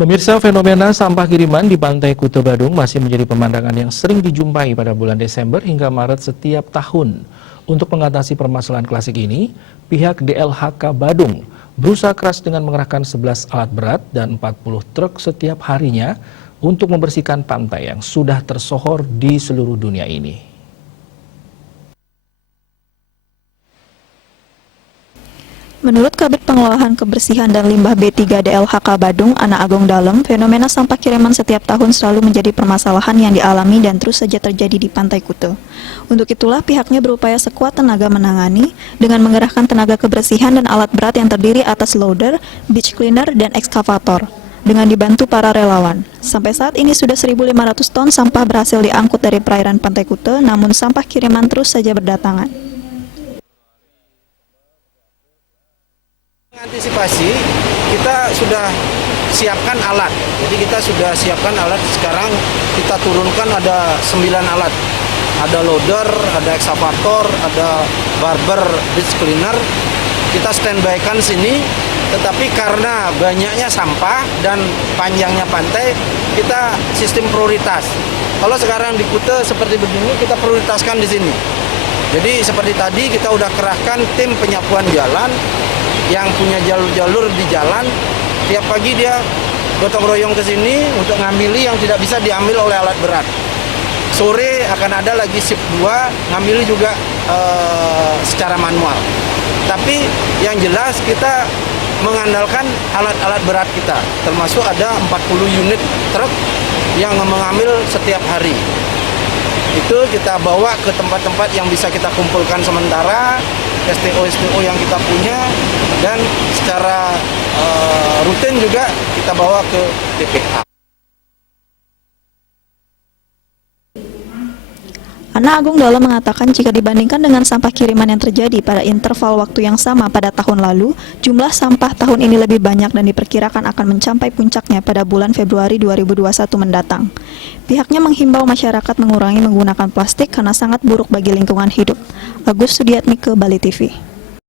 Pemirsa, fenomena sampah kiriman di Pantai Kuta Badung masih menjadi pemandangan yang sering dijumpai pada bulan Desember hingga Maret setiap tahun. Untuk mengatasi permasalahan klasik ini, pihak DLHK Badung berusaha keras dengan mengerahkan 11 alat berat dan 40 truk setiap harinya untuk membersihkan pantai yang sudah tersohor di seluruh dunia ini. Menurut Kabid Pengelolaan Kebersihan dan Limbah B3 DLHK Badung, Ana Agung Dalem, fenomena sampah kiriman setiap tahun selalu menjadi permasalahan yang dialami dan terus saja terjadi di Pantai Kuta. Untuk itulah pihaknya berupaya sekuat tenaga menangani dengan mengerahkan tenaga kebersihan dan alat berat yang terdiri atas loader, beach cleaner, dan ekskavator. Dengan dibantu para relawan. Sampai saat ini sudah 1.500 ton sampah berhasil diangkut dari perairan Pantai Kuta, namun sampah kiriman terus saja berdatangan. Antisipasi, kita sudah siapkan alat. Jadi kita sudah siapkan alat, sekarang kita turunkan ada 9 alat. Ada loader, ada ekskavator, ada barber, beach cleaner. Kita standby-kan sini, tetapi karena banyaknya sampah dan panjangnya pantai, kita sistem prioritas. Kalau sekarang di Kuta seperti begini, kita prioritaskan di sini. Jadi seperti tadi kita udah kerahkan tim penyapuan jalan yang punya jalur-jalur di jalan. Tiap pagi dia gotong royong ke sini untuk ngamili yang tidak bisa diambil oleh alat berat. Sore akan ada lagi shift 2, ngamili juga secara manual. Tapi yang jelas kita mengandalkan alat-alat berat kita, termasuk ada 40 unit truk yang mengambil setiap hari. Itu kita bawa ke tempat-tempat yang bisa kita kumpulkan sementara, STO yang kita punya, dan secara rutin juga kita bawa ke TPA. Ana Agung Dalem mengatakan jika dibandingkan dengan sampah kiriman yang terjadi pada interval waktu yang sama pada tahun lalu, jumlah sampah tahun ini lebih banyak dan diperkirakan akan mencapai puncaknya pada bulan Februari 2021 mendatang. Pihaknya menghimbau masyarakat mengurangi menggunakan plastik karena sangat buruk bagi lingkungan hidup. Agus Sudiatmike, Bali TV.